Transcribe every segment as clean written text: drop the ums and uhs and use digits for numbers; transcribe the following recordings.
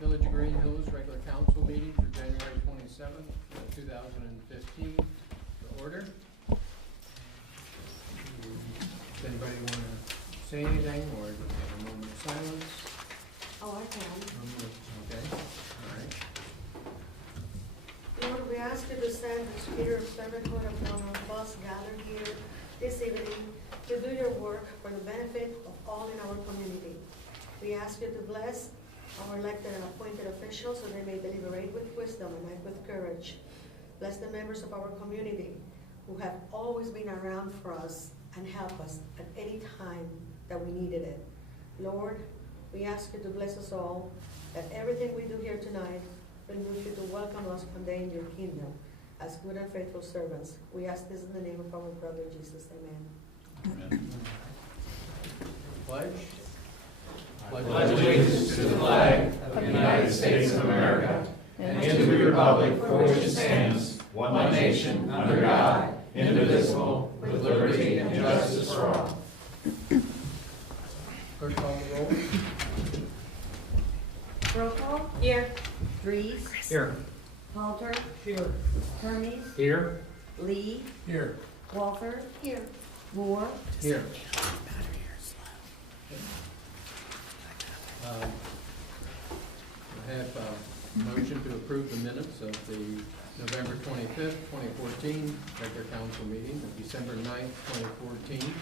Village of Greenhills regular council meeting for January 27th, 2015 to order. Does anybody want to say anything or have a moment of silence? Oh, I can. Okay, all right. Lord, we ask you to send the spirit of servanthood upon all of us gathered here this evening to do your work for the benefit of all in our community. We ask you to bless our elected and appointed officials so they may deliberate with wisdom and act with courage. Bless the members of our community who have always been around for us and help us at any time that we needed it. Lord, we ask you to bless us all, that everything we do here tonight will move you to welcome us one day in your kingdom as good and faithful servants. We ask this in the name of our brother Jesus. Amen. Amen. Pledge. Pledge allegiance to the flag of the United States of America and to the republic for which it stands, one nation, under God, indivisible, with liberty and justice for all. Clerk, call the roll. Brokaw? Here. Dries? Here. Halter? Here. Hermes? Here. Lee? Here. Walther? Here. Moore? Here. I have a motion to approve the minutes of the November 25th, 2014 regular council meeting, the December 9th, 2014,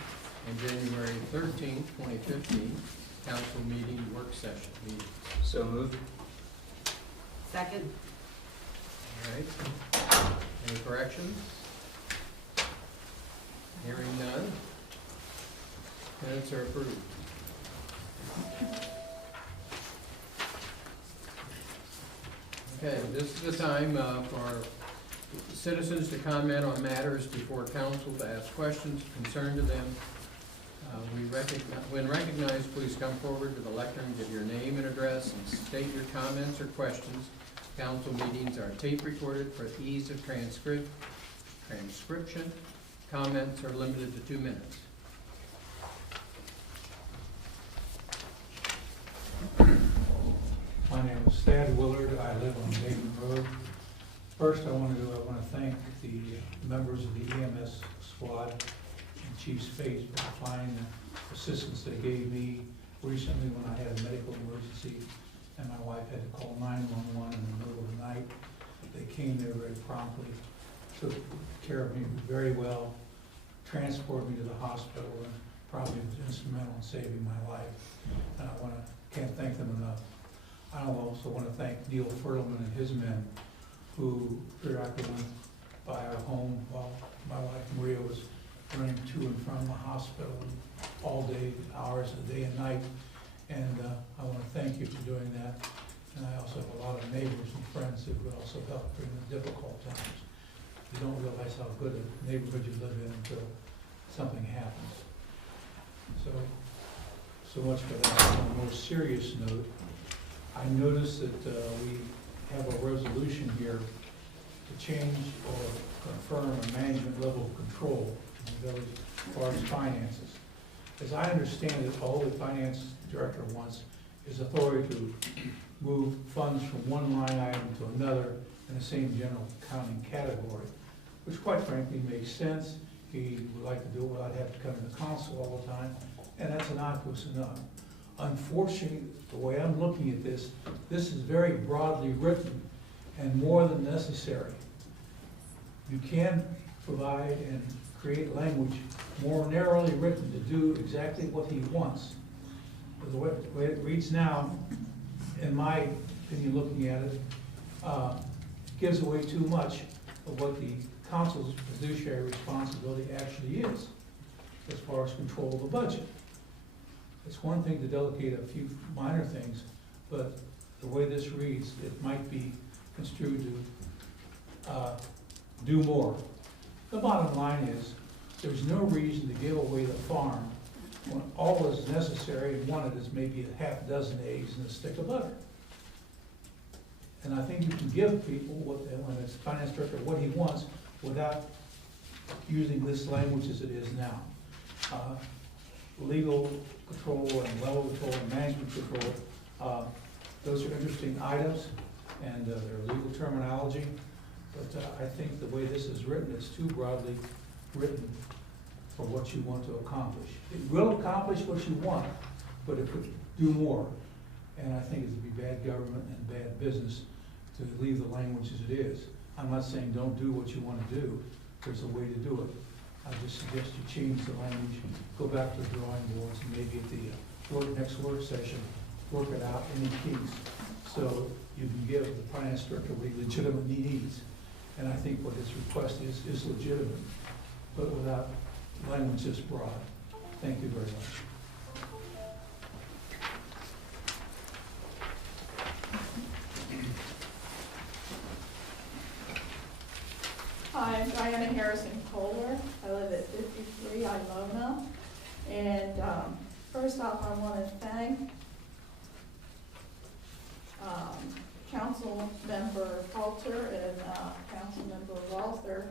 and January 13th, 2015 council meeting work session meetings. So moved. Second. All right. Any corrections? Hearing none. Minutes are approved. Okay, this is the time for citizens to comment on matters before council, to ask questions concerned to them. When recognized, please come forward to the lectern, give your name and address, and state your comments or questions. Council meetings are tape recorded for ease of transcription. Comments are limited to 2 minutes. My name is Thad Willard. I live on Dayton Road. First, I want to thank the members of the EMS squad and Chief Spade for the fine assistance they gave me recently when I had a medical emergency and my wife had to call 911 in the middle of the night. They came there very promptly, took care of me very well, transported me to the hospital, and probably was instrumental in saving my life. And I can't thank them enough. I also want to thank Neil Fertelman and his men who periodically went by our home while my wife Maria was running to and from the hospital all day, hours of the day and night. And I want to thank you for doing that. And I also have a lot of neighbors and friends who would also help during the difficult times. You don't realize how good a neighborhood you live in until something happens. So much for that. On a more serious note, I noticed that we have a resolution here to change or confirm a management level of control in the village as far as finances. As I understand it, all the finance director wants is authority to move funds from one line item to another in the same general accounting category, which quite frankly makes sense. He would like to do it without having to come to the council all the time, and that's innocuous enough. Unfortunately, the way I'm looking at this is very broadly written and more than necessary. You can provide and create language more narrowly written to do exactly what he wants. But the way it reads now, in my opinion, looking at it, gives away too much of what the council's fiduciary responsibility actually is as far as control of the budget. It's one thing to delegate a few minor things, but the way this reads, it might be construed to do more. The bottom line is, there's no reason to give away the farm when all that's necessary and wanted is maybe a half dozen eggs and a stick of butter. And I think you can give people what they want, as finance director, what he wants without using this language as it is now. Legal control and level control and management control those are interesting items, and they're legal terminology, but I think the way this is written, it's too broadly written for what you want to accomplish. It will accomplish what you want, but it could do more. And I think it'd be bad government and bad business to leave the language as it is. I'm not saying don't do what you want to do. There's a way to do it. I just suggest you change the language, go back to the drawing boards, and maybe at the next work session, work it out any keys, so you can give the finance director what he legitimately needs. And I think what his request is legitimate, but without language this broad. Thank you very much. Hi, I'm Diana Harrison Kohler. I live at 53 Ilona. And first off, I want to thank Council Member Halter and Council Member Walther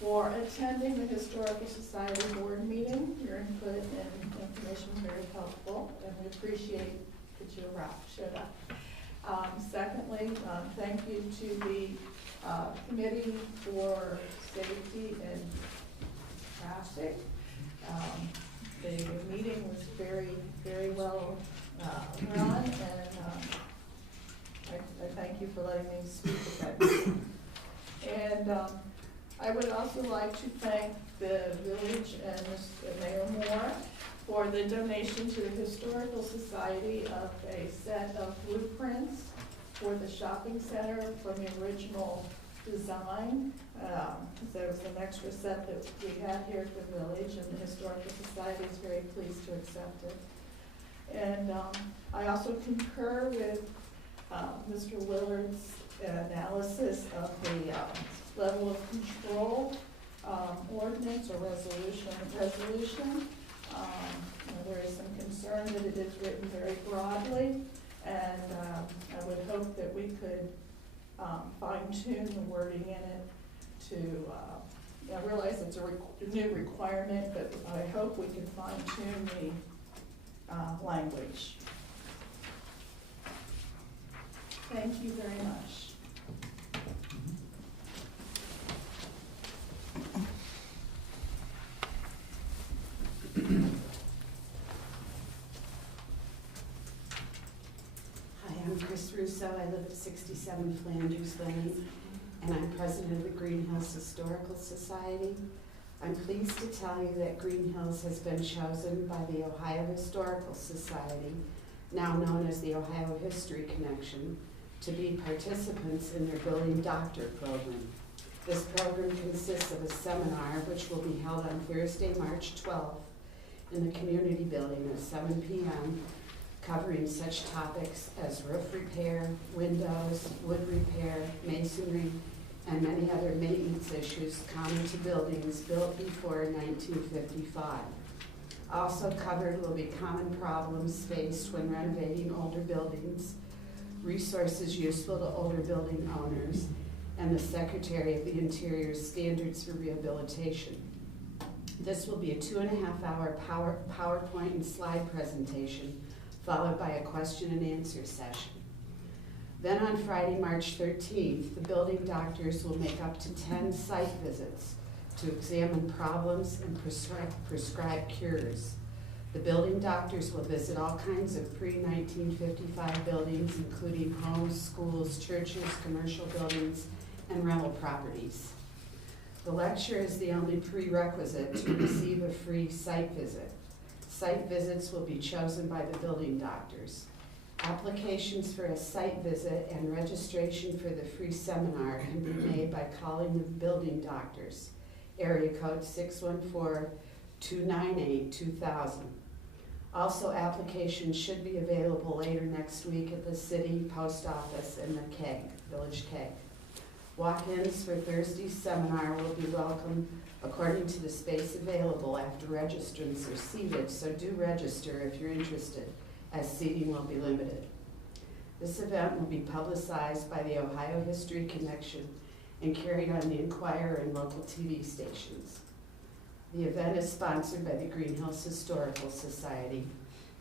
for attending the Historical Society Board meeting. Your input and information was very helpful, and we appreciate that you showed up. Secondly, thank you to the Committee for Safety and Traffic. The meeting was very, very well run, and I thank you for letting me speak at that meeting. And I would also like to thank the village and Mayor Moore for the donation to the Historical Society of a set of blueprints for the shopping center from the original design. There was an extra set that we had here at the village, and the Historical Society is very pleased to accept it. And I also concur with Mr. Willard's analysis of the level of control ordinance or resolution. There is some concern that it is written very broadly, and I would hope that we could fine-tune the wording in it to, I realize it's a new requirement, but I hope we can fine-tune the language. Thank you very much. Hi, I'm Chris Russo. I live at 67 Flanders Lane, and I'm president of the Greenhills Historical Society. I'm pleased to tell you that Greenhills has been chosen by the Ohio Historical Society, now known as the Ohio History Connection, to be participants in their Building Doctor program. This program consists of a seminar which will be held on Thursday, March 12th in the community building at 7 p.m., covering such topics as roof repair, windows, wood repair, masonry, and many other maintenance issues common to buildings built before 1955. Also covered will be common problems faced when renovating older buildings, resources useful to older building owners, and the Secretary of the Interior's standards for rehabilitation. This will be a 2.5-hour PowerPoint and slide presentation, followed by a question and answer session. Then on Friday, March 13th, the building doctors will make up to 10 site visits to examine problems and prescribe cures. The building doctors will visit all kinds of pre-1955 buildings, including homes, schools, churches, commercial buildings, and rental properties. The lecture is the only prerequisite to receive a free site visit. Site visits will be chosen by the building doctors. Applications for a site visit and registration for the free seminar can be made by calling the building doctors, area code 614-298-2000. Also, applications should be available later next week at the city, post office, and the keg, village keg. Walk-ins for Thursday's seminar will be welcome according to the space available after registrants are seated, so do register if you're interested, as seating will be limited. This event will be publicized by the Ohio History Connection and carried on the Enquirer and local TV stations. The event is sponsored by the Greenhills Historical Society.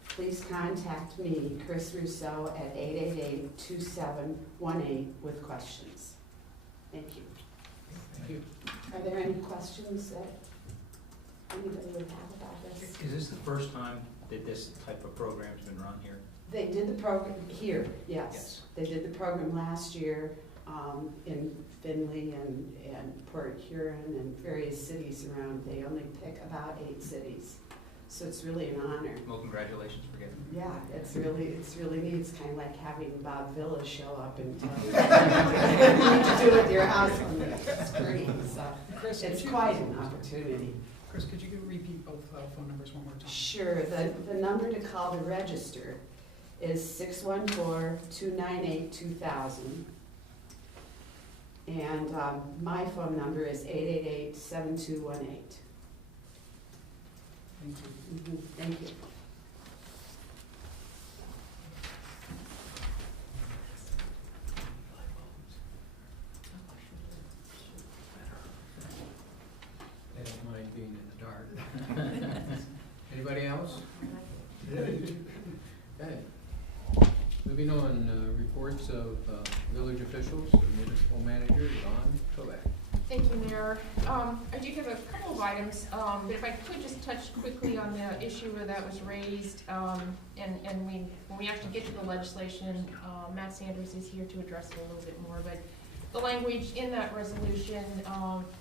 please contact me, Chris Rousseau, at 888-2718 with questions. Thank you. Thank you. Are there any questions that anybody would have about this? Is this the first time that this type of program's been run here? They did the program here, yes. Yes. They did the program last year in Findlay and Port Huron and various cities around. They only pick about 8 cities. So it's really an honor. Well, congratulations for getting it. Yeah, it's really neat. It's kind of like having Bob Villa show up and tell you what to do with your house on the screen. So Chris, it's could you- quite an opportunity. Chris, could you repeat both phone numbers one more time? Sure, the number to call to register is 614-298-2000. And my phone number is 888-7218. Thank you. Thank you. They don't mind being in the dark. Anybody else? Okay. Moving on, reports of village officials, municipal manager, Jan Kovac. Thank you, Mayor. I do have a couple of items, but if I could just touch quickly on the issue that was raised, and when we actually get to the legislation, Matt Sanders is here to address it a little bit more, but the language in that resolution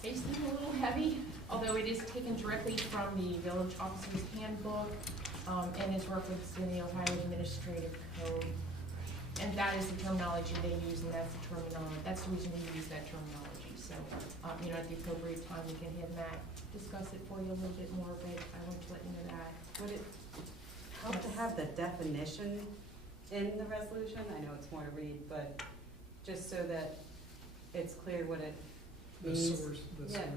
may seem a little heavy, although it is taken directly from the village officer's handbook, and is referenced in the Ohio Administrative Code. And that is the terminology they use, and that's the reason we use that terminology. So, at the appropriate time, we can have Matt discuss it for you a little bit more, but I want to let you know that. Would it help to have the definition in the resolution? I know it's more to read, but just so that it's clear what it The means. source of Yeah. it.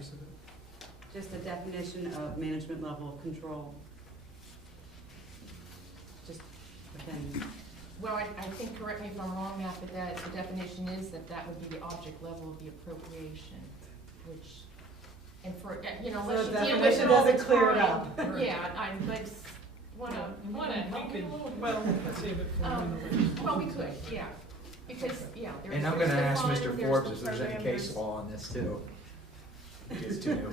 Just a definition of management level of control. Just within. Well, I think, correct me if I'm wrong, Matt, but that the definition is that would be the object level of the appropriation, which, and for, unless So you the deal with definition it all the doesn't clear it time. up. Yeah, but wanna help We you a could, little bit. well, let's save it for Well, we another. could, yeah, because, yeah. there's- And I'm there's gonna the ask fund, Mr. there's Forbes the if there's any program, case there's- law on this too. It's too new.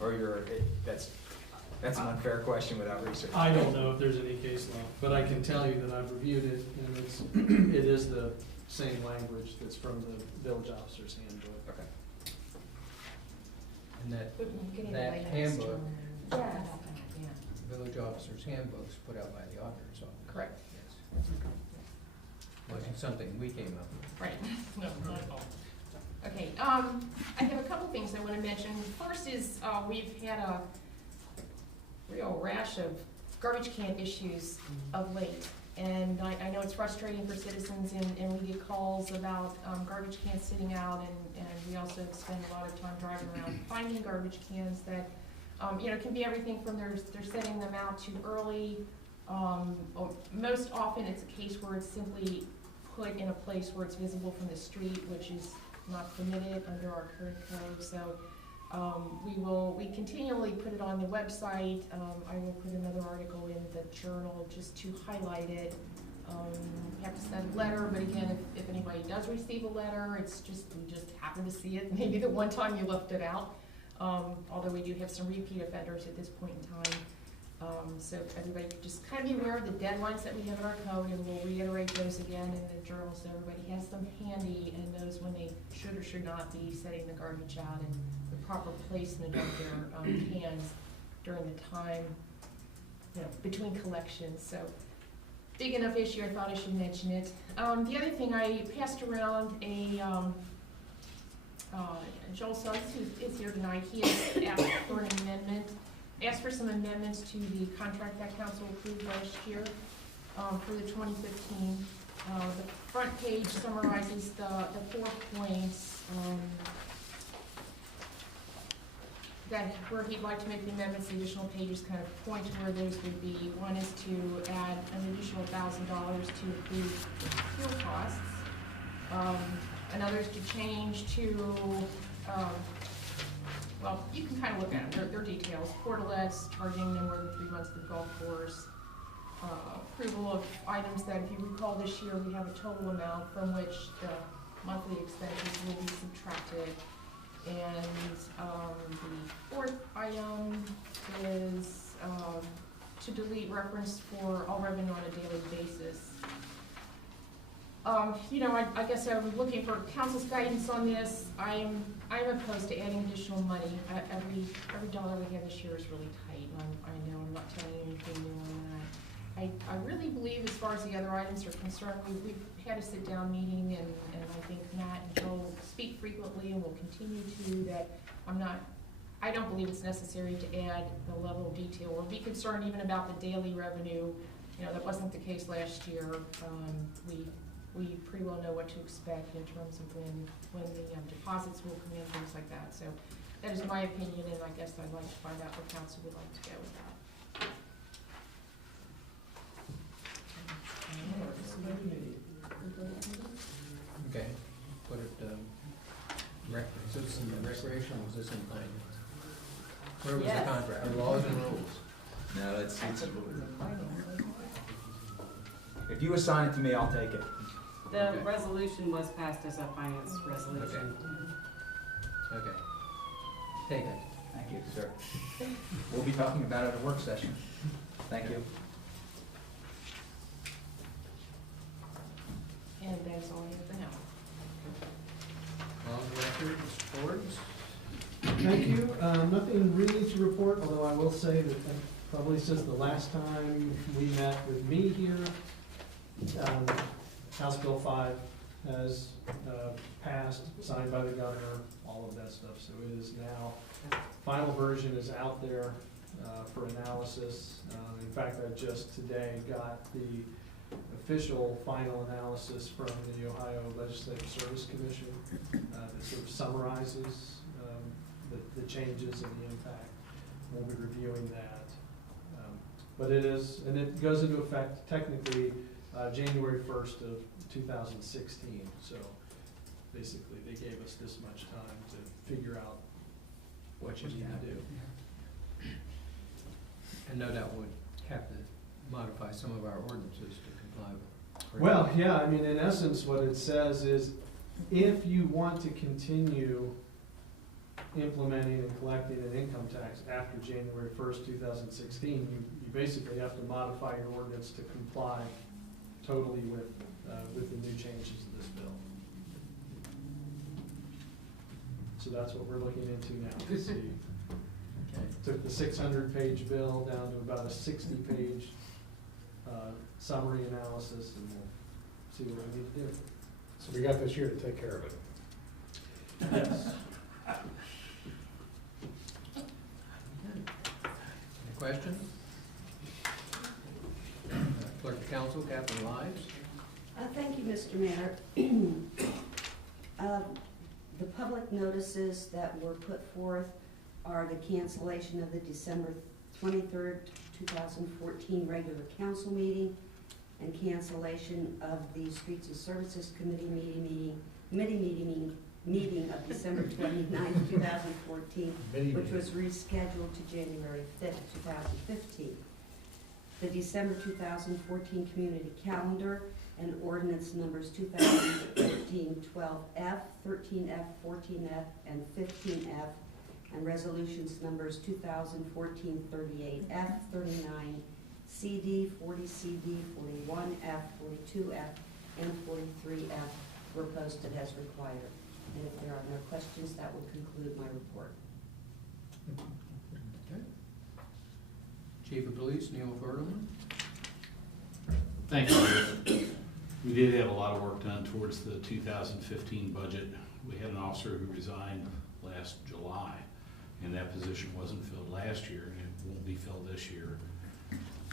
Or that's an unfair question without research. I don't know if there's any case law, but I can tell you that I've reviewed it, and it is the same language that's from the village officer's handbook. Okay. And that But you can either That lay down handbook- this term. Yeah, village officer's handbook's put out by the auditor's office. correct, Yes. Wasn't something we came up with. right, no, not at all. Okay, I have a couple things I wanna mention. First is, we've had a real rash of garbage can issues of late. And I know it's frustrating for citizens, and we get calls about garbage cans sitting out, and we also spend a lot of time driving around finding garbage cans that, can be everything from they're setting them out too early. Or most often it's a case where it's simply put in a place where it's visible from the street, which is not permitted under our current code. So we continually put it on the website. I will put another article in the journal just to highlight it. We have to send a letter, but again, if anybody does receive a letter, we just happen to see it, maybe the one time you left it out. Although we do have some repeat offenders at this point in time. So everybody just kind of be aware of the deadlines that we have in our code, and we'll reiterate those again in the journal so everybody has them handy and knows when they should or should not be setting the garbage out and the proper placement of their cans during the time, between collections. So big enough issue, I thought I should mention it. The other thing, I passed around Joel Suggs, who is here tonight, he has asked for an amendment. Asked for some amendments to the contract that council approved last year for the 2015. The front page summarizes the 4 points where he'd like to make the amendments. The additional pages kind of point to where those would be. One is to add an additional $1,000 to include fuel costs. Another is to change to well, you can kind of look at them, they're details. Portalettes, charging them more than 3 months to the golf course. approval of items that, if you recall, this year we have a total amount from which the monthly expenses will be subtracted. And the fourth item is to delete reference for all revenue on a daily basis. You know, I guess I'm looking for council's guidance on this. I'm opposed to adding additional money. Every dollar we have this year is really tight, and I know I'm not telling you anything new on that. I really believe, as far as the other items are concerned, we've had a sit-down meeting, and I think Matt and Joel speak frequently and will continue to, that I don't believe it's necessary to add the level of detail or be concerned even about the daily revenue. You know, that wasn't the case last year. We pretty well know what to expect in terms of when the deposits will come in, things like that. So that is my opinion, and I guess I'd like to find out where council would like to go with that. Okay, put it, is this in the recreation, or was this in finance? Where was the Yes. contract, or laws and rules? No, it's, if you assign it to me, I'll take it. The Okay. resolution was passed as a finance resolution. Okay. Take it. Thank you, sir. We'll be talking about it at a work session. Thank you. And that's all I have to know. On record, Mr. Forbes? Thank you. Nothing really to report, although I will say that probably since the last time we met with me here, House Bill 5 has passed, signed by the governor, all of that stuff. So it is now, final version is out there for analysis. In fact, I just today got the official final analysis from the Ohio Legislative Service Commission that sort of summarizes the changes and the impact. We'll be reviewing that. But it is, and it goes into effect technically January 1st of 2016. So basically they gave us this much time to figure out what you need to do. And no doubt would have to modify some of our ordinances to comply with. Well, yeah, I mean, in essence, what it says is, if you want to continue implementing and collecting an income tax after January 1st, 2016, you basically have to modify your ordinance to comply totally with the new changes of this bill. So that's what we're looking into now, to see. Okay. Took the 600-page bill down to about a 60-page summary analysis, and we'll see what we need to do. So we got this year to take care of it. Yes. Any questions? Clerk of Council, Captain Lives. Thank you, Mr. Mayor. The public notices that were put forth are the cancellation of the December 23rd, 2014 regular council meeting and cancellation of the Streets and Services Committee meeting of December 29th, 2014, which was rescheduled to January 5th, 2015. The December 2014 community calendar and ordinance numbers 2014-12F, 13F, 14F, and 15F, and resolutions numbers 2014-38F, 39, CD, 40 CD, 41F, 42F, and 43F were posted as required. And if there are no questions, that will conclude my report. Okay. Chief of Police, Neil Furlman. Thank you. We did have a lot of work done towards the 2015 budget. We had an officer who resigned last July, and that position wasn't filled last year, and it won't be filled this year.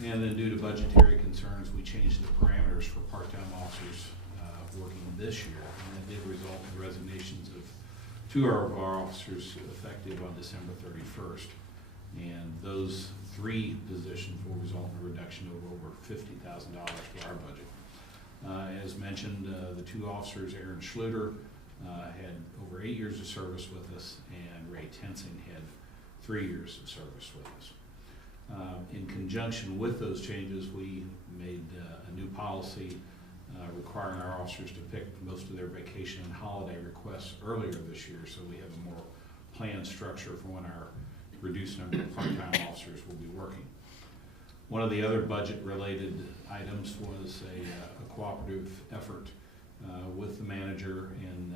And then due to budgetary concerns, we changed the parameters for part-time officers working this year, and that did result in the resignations of 2 of our officers effective on December 31st. And those 3 positions will result in a reduction of over $50,000 to our budget. As mentioned, the 2 officers, Aaron Schluter, had over 8 years of service with us, and Ray Tensing had 3 years of service with us. In conjunction with those changes, we made a new policy requiring our officers to pick most of their vacation and holiday requests earlier this year, so we have a more planned structure for when our reduced number of part-time officers will be working. One of the other budget-related items was a cooperative effort with the manager in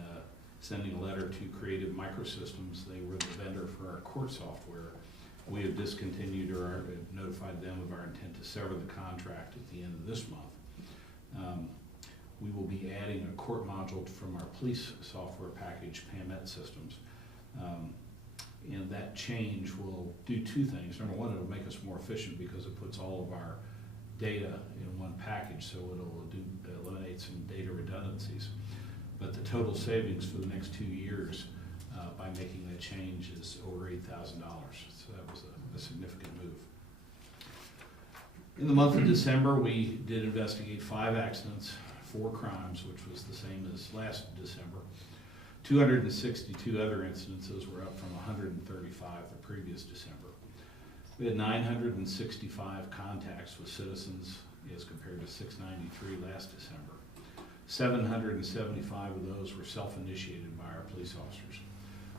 sending a letter to Creative Microsystems. They were the vendor for our court software. We have discontinued or have notified them of our intent to sever the contract at the end of this month. We will be adding a court module from our police software package, PAMET Systems. And that change will do two things. Number one, it'll make us more efficient because it puts all of our data in one package, so it'll eliminate some data redundancies. But the total savings for the next 2 years by making that change is over $8,000. So that was a significant move. In the month of December, we did investigate 5 accidents, 4 crimes, which was the same as last December. 262 other incidences were up from 135 the previous December. We had 965 contacts with citizens as compared to 693 last December. 775 of those were self-initiated by our police officers.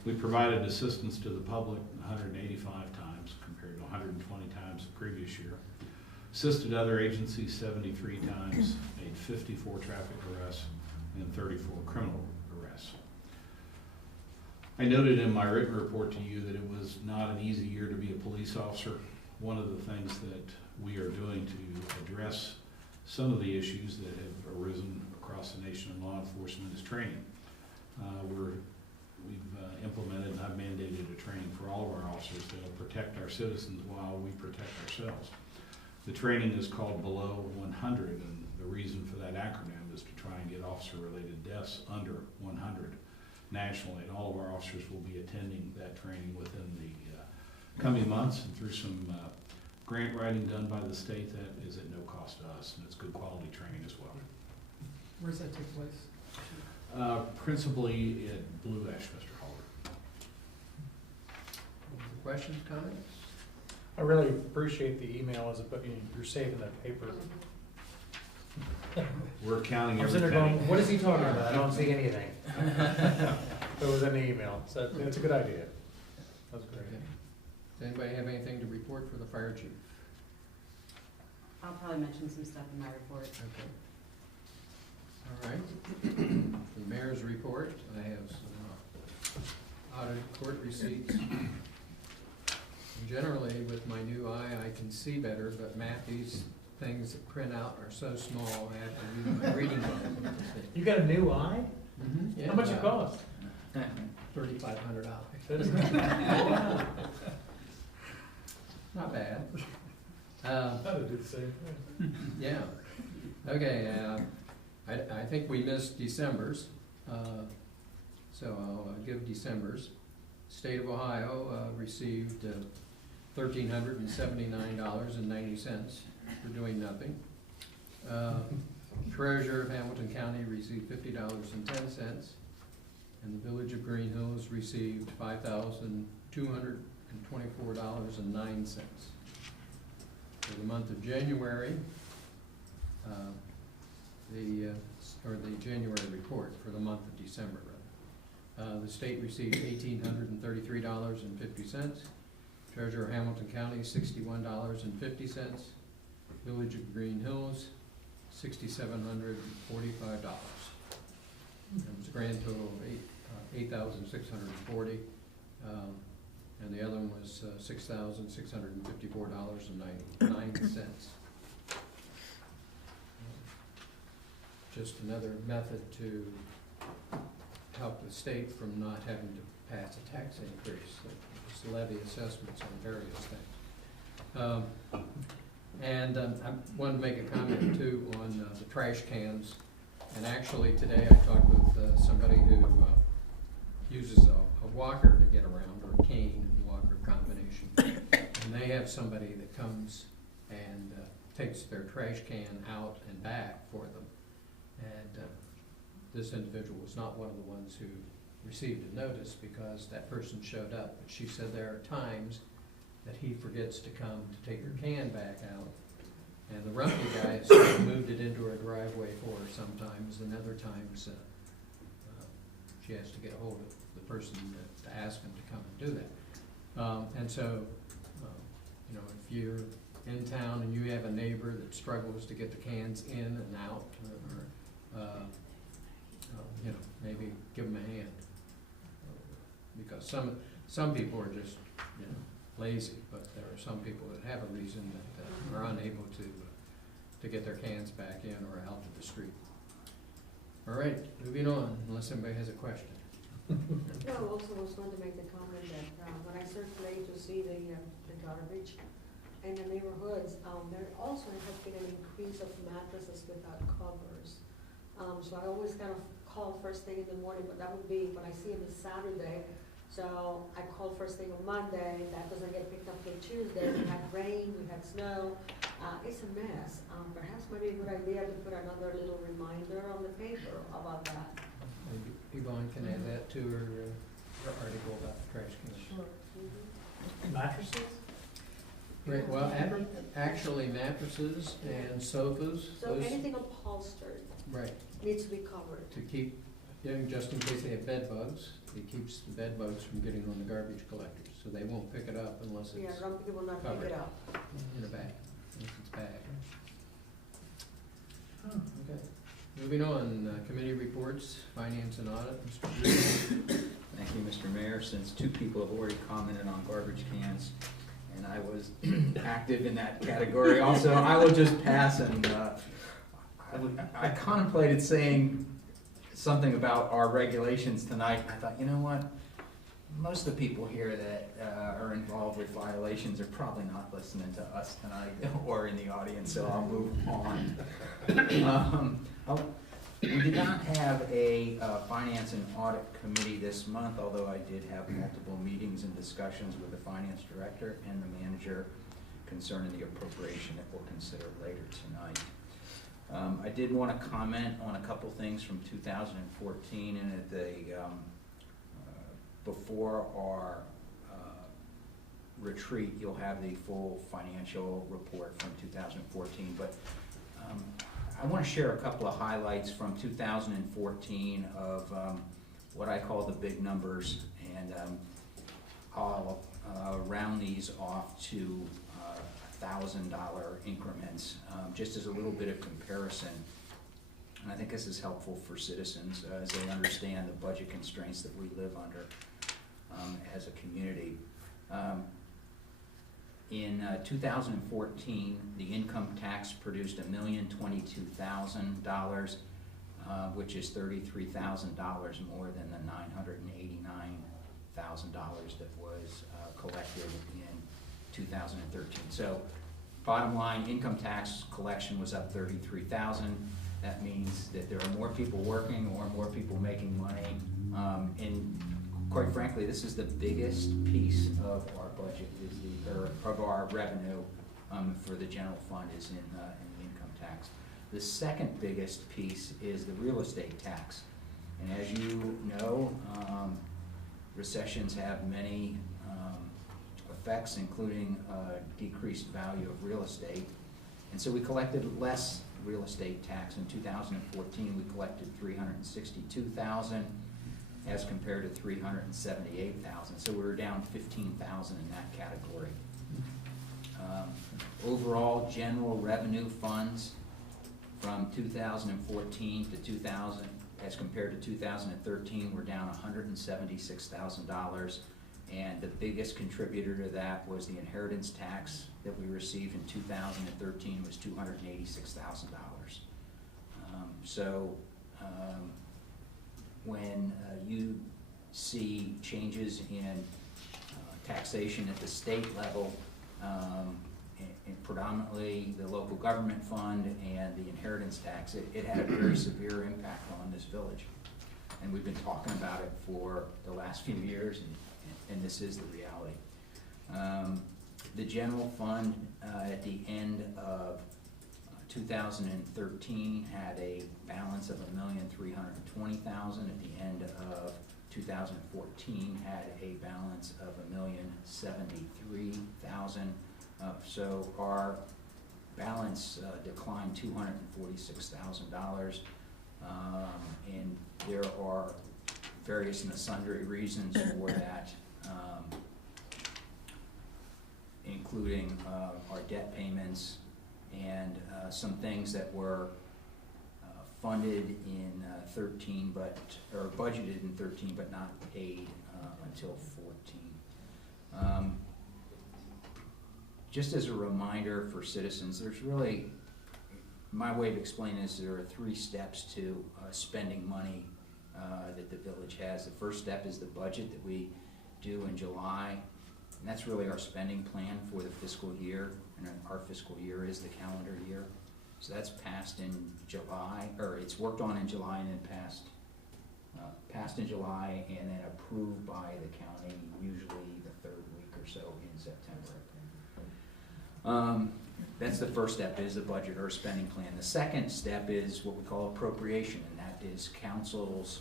We provided assistance to the public 185 times compared to 120 times the previous year. Assisted other agencies 73 times, made 54 traffic arrests and 34 criminal arrests. I noted in my written report to you that it was not an easy year to be a police officer. One of the things that we are doing to address some of the issues that have arisen across the nation in law enforcement is training. We've implemented and I've mandated a training for all of our officers that will protect our citizens while we protect ourselves. The training is called Below 100, and the reason for that acronym is to try and get officer-related deaths under 100 nationally, and all of our officers will be attending that training within the coming months, and through some grant writing done by the state that is at no cost to us, and it's good quality training as well. Where does that take place? Principally at Blue Ash, Mr. Hallward. Questions, comments? I really appreciate the email as you're saving that paper. We're counting I was every in there penny. going, what is he talking about? I don't see anything. It was in the email, so it's a good idea. That's great. Does anybody have anything to report for the fire chief? I'll probably mention some stuff in my report. Okay. All right. The mayor's report, I have some audit court receipts. Generally, with my new eye, I can see better, but Matt, these things that print out are so small, I have to use my reading glasses. You got a new eye? Mm-hmm. Yeah, How much it cost? $3,500. Not bad. I would do the same thing. Yeah. Okay, I think we missed December's, so I'll give December's. State of Ohio received $1,379.90 for doing nothing. Treasurer of Hamilton County received $50.10, and the Village of Greenhills received $5,224.09. For the month of January, the January report for the month of December, rather. The state received $1,833.50. Treasurer of Hamilton County, $61.50. Village of Green Hills, $6,745. It was a grand total of $8,640. And the other one was $6,654.99. Just another method to help the state from not having to pass a tax increase, just levy assessments on various things. I wanted to make a comment too on the trash cans. And actually today I talked with somebody who uses a walker to get around, or a cane and walker combination. And they have somebody that comes and takes their trash can out and back for them. And this individual was not one of the ones who received a notice because that person showed up. But she said there are times that he forgets to come to take her can back out. And the Rumpke guy has moved it into her driveway for her sometimes, and other times, she has to get a hold of the person to ask him to come and do that. And so, you know, if you're in town and you have a neighbor that struggles to get the cans in and out, or, you know, maybe give them a hand. Because some people are just, you know, lazy, but there are some people that have a reason that are unable to get their cans back in or out to the street. All right, moving on, unless anybody has a question. No, also was going to make the comment that when I circulate to see the garbage in the neighborhoods, there also has been an increase of mattresses without covers. So I always kind of call first thing in the morning, but that would be when I see them Saturday. So I call first thing on Monday, that doesn't get picked up till Tuesday. We had rain, we had snow. It's a mess. Perhaps maybe a good idea to put another little reminder on the paper about that. Maybe Yvonne can add that to her article about the trash cans. Sure. Mattresses? Right, well, actually mattresses and sofas, So those, anything upholstered right, needs to be covered. to keep, you know, just in case they have bed bugs, it keeps the bed bugs from getting on the garbage collectors, so they won't pick it up unless Yeah, it's Rumpke will not pick covered. it up. in a bag, unless it's bagged. Okay, moving on, committee reports, finance and audit, Mr. Green. Thank you, Mr. Mayor. Since two people have already commented on garbage cans, and I was active in that category also, I will just pass and I contemplated saying something about our regulations tonight. I thought, you know what? Most of the people here that are involved with violations are probably not listening to us tonight or in the audience, so I'll move on. We did not have a finance and audit committee this month, although I did have multiple meetings and discussions with the finance director and the manager concerning the appropriation that we'll consider later tonight. I did want to comment on a couple things from 2014, and at the before our retreat, you'll have the full financial report from 2014, but I want to share a couple of highlights from 2014 of what I call the big numbers, and I'll round these off to $1,000 increments, just as a little bit of comparison. And I think this is helpful for citizens as they understand the budget constraints that we live under as a community. In 2014, the income tax produced $1,022,000, which is $33,000 more than the $989,000 that was collected in 2013. So, bottom line, income tax collection was up $33,000. That means that there are more people working or more people making money, and quite frankly, this is the biggest piece of our budget, or of our revenue for the general fund is in the income tax. The second biggest piece is the real estate tax. And as you know, recessions have many effects, including decreased value of real estate. And so we collected less real estate tax. In 2014, we collected $362,000 as compared to $378,000. So we were down $15,000 in that category. Overall, general revenue funds from 2014 to 2000, as compared to 2013, we're down $176,000. And the biggest contributor to that was the inheritance tax that we received in 2013 was $286,000. When you see changes in taxation at the state level, and predominantly the local government fund and the inheritance tax, it had a very severe impact on this village. And we've been talking about it for the last few years, and this is the reality. The general fund at the end of 2013 had a balance of $1,320,000. At the end of 2014 had a balance of $1,073,000. So our balance declined $246,000. And there are various and sundry reasons for that, including our debt payments and some things that were funded in 13, or budgeted in 13, but not paid until 14. Just as a reminder for citizens, there's really, my way of explaining this, there are 3 steps to spending money that the village has. The first step is the budget that we do in July, and that's really our spending plan for the fiscal year, and our fiscal year is the calendar year. So that's passed in July, or it's worked on in July and then passed in July and then approved by the county, usually the 3rd week or so in September. That's the first step, is the budget or spending plan. The second step is what we call appropriation, and that is council's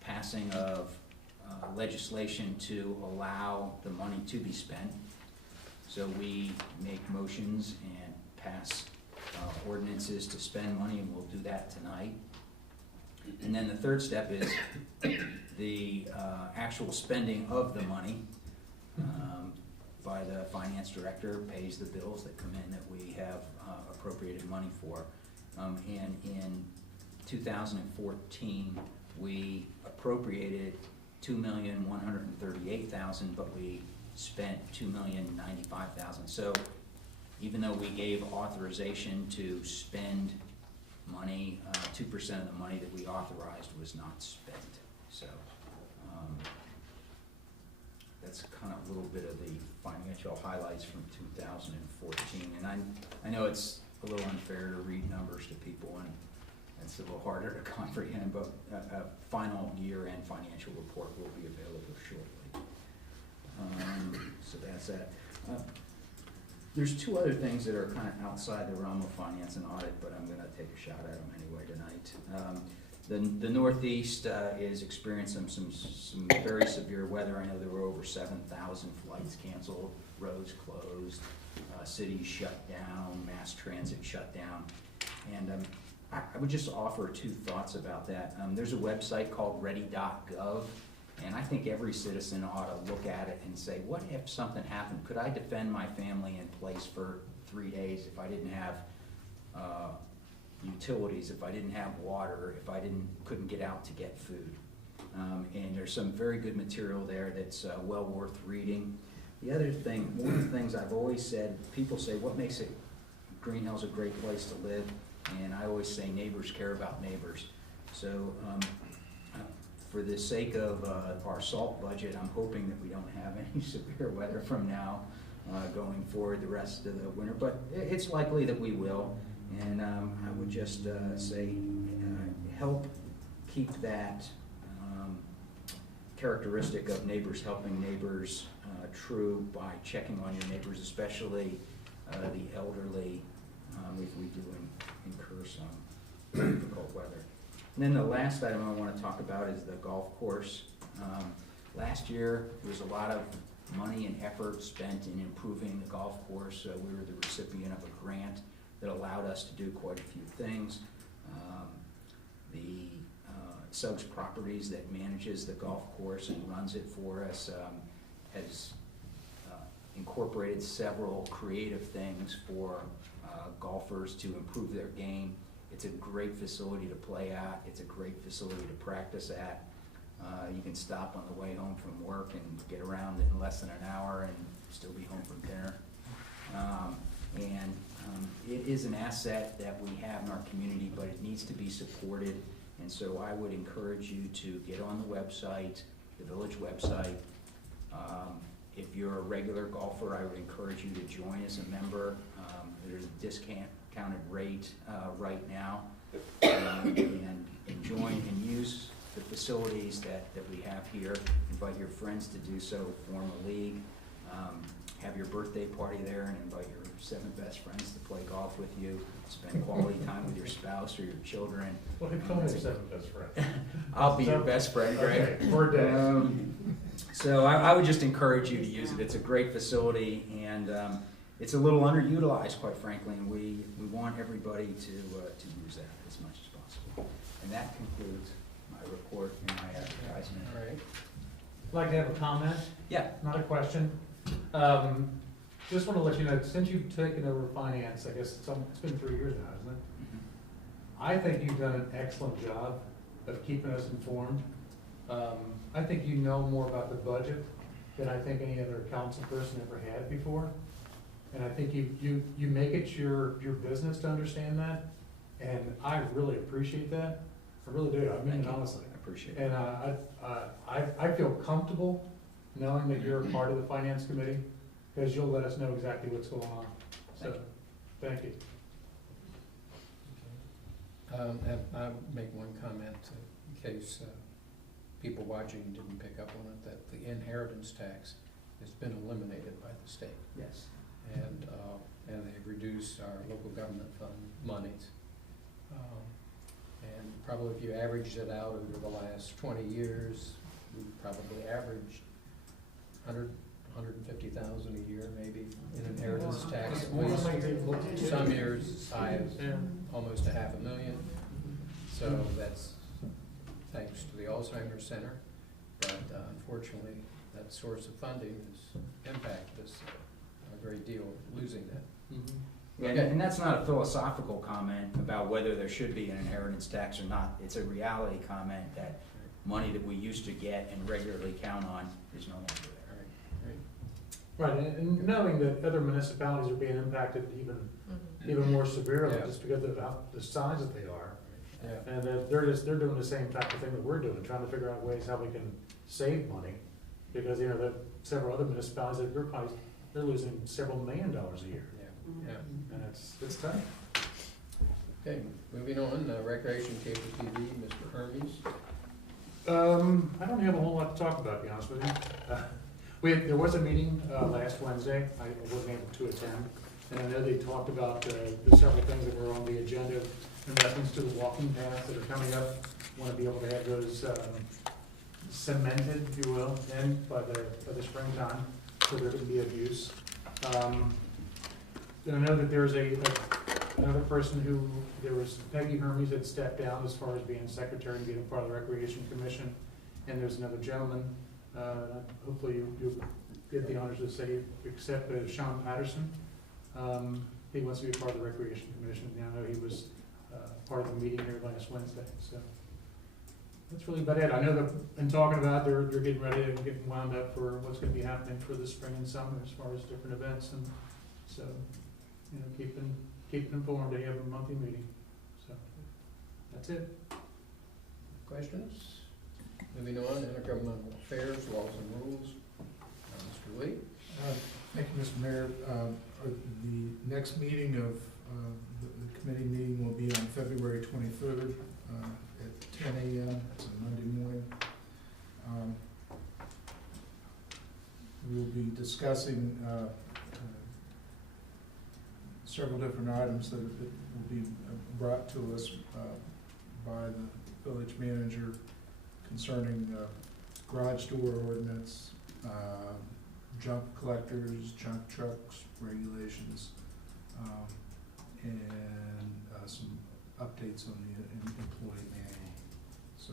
passing of legislation to allow the money to be spent. So we make motions and pass ordinances to spend money, and we'll do that tonight. And then the third step is the actual spending of the money by the finance director, pays the bills that come in that we have appropriated money for. And in 2014, we appropriated $2,138,000, but we spent $2,095,000. So even though we gave authorization to spend money, 2% of the money that we authorized was not spent. So that's kind of a little bit of the financial highlights from 2014. And I know it's a little unfair to read numbers to people, and it's a little harder to comprehend, but a final year-end financial report will be available shortly. So that's that. There's 2 other things that are kind of outside the realm of finance and audit, but I'm going to take a shot at them anyway tonight. The Northeast is experiencing some very severe weather. I know there were over 7,000 flights canceled, roads closed, cities shut down, mass transit shut down. And I would just offer 2 thoughts about that. There's a website called ready.gov, and I think every citizen ought to look at it and say, what if something happened? Could I defend my family in place for 3 days if I didn't have utilities, if I didn't have water, if I couldn't get out to get food? And there's some very good material there that's well worth reading. The other thing, one of the things I've always said, people say, what makes Greenhills a great place to live? And I always say neighbors care about neighbors. So for the sake of our salt budget, I'm hoping that we don't have any severe weather from now going forward the rest of the winter, but it's likely that we will. And I would just say help keep that characteristic of neighbors helping neighbors true by checking on your neighbors, especially the elderly, if we do incur some difficult weather. And then the last item I want to talk about is the golf course. Last year, there was a lot of money and effort spent in improving the golf course. We were the recipient of a grant that allowed us to do quite a few things. The Suggs Properties that manages the golf course and runs it for us has incorporated several creative things for golfers to improve their game. It's a great facility to play at. It's a great facility to practice at. You can stop on the way home from work and get around in less than an hour and still be home from dinner. It is an asset that we have in our community, but it needs to be supported. And so I would encourage you to get on the website, the village website. If you're a regular golfer, I would encourage you to join as a member. There's a discounted rate right now. And join and use the facilities that we have here. Invite your friends to do so, form a league. have your birthday party there and invite your 7 best friends to play golf with you, spend quality time with your spouse or your children. Well, who told me your 7 best friends? I'll be your best friend, Greg. Okay, for a day. So I would just encourage you to use it. It's a great facility, and it's a little underutilized, quite frankly, and we want everybody to use that as much as possible. And that concludes my report and my advertisement. All right. I'd like to have a comment, Yeah. not a question. Just want to let you know, since you've taken over finance, I guess it's been 3 years now, isn't it? I think you've done an excellent job of keeping us informed. I think you know more about the budget than I think any other council person ever had before. And I think you make it your business to understand that, and I really appreciate that. I really do, I mean it honestly. I appreciate it. And I feel comfortable knowing that you're a part of the finance committee, because you'll let us know exactly what's going on. So, thank you. I'll make one comment in case people watching didn't pick up on it, that the inheritance tax has been eliminated by the state. Yes. And they've reduced our local government fund monies. And probably if you averaged it out over the last 20 years, we've probably averaged 150,000 a year maybe in inheritance tax. Some years as high as almost $500,000. So that's thanks to the Alzheimer's Center. But unfortunately, that source of funding has impacted us a great deal, losing that. Yeah, and that's not a philosophical comment about whether there should be an inheritance tax or not. It's a reality comment that money that we used to get and regularly count on is no longer there. Right, and knowing that other municipalities are being impacted even more severely, just because of the size that they are. Yeah. And that they're doing the same type of thing that we're doing, trying to figure out ways how we can save money. Because, you know, there are several other municipalities that they're losing several $1 million a year. Yeah. And it's tough. Okay, moving on, recreation cable TV, Mr. Hermes. I don't have a whole lot to talk about, to be honest with you. There was a meeting last Wednesday. I wasn't able to attend. And I know they talked about the several things that were on the agenda, investments to the walking paths that are coming up. Want to be able to have those cemented, if you will, in by the springtime, so there can be of use. And I know that there's another person Peggy Hermes had stepped down as far as being secretary and being part of the Recreation Commission. And there's another gentleman, hopefully you'll get the honors to say, accept Sean Patterson. He wants to be a part of the Recreation Commission. I know he was part of the meeting here last Wednesday, so. That's really about it. I know that in talking about they're getting ready and getting wound up for what's gonna be happening for the spring and summer as far as different events, and so, you know, keeping informed. They have a monthly meeting, so that's it. Questions? Moving on, intergovernmental affairs, laws and rules. Mr. Lee? Thank you, Mr. Mayor. The next meeting of the committee meeting will be on February 23rd at 10 a.m. It's a Monday morning. We will be discussing several different items that will be brought to us by the village manager concerning garage door ordinance, junk collectors, junk trucks regulations, and some updates on the employee manual. So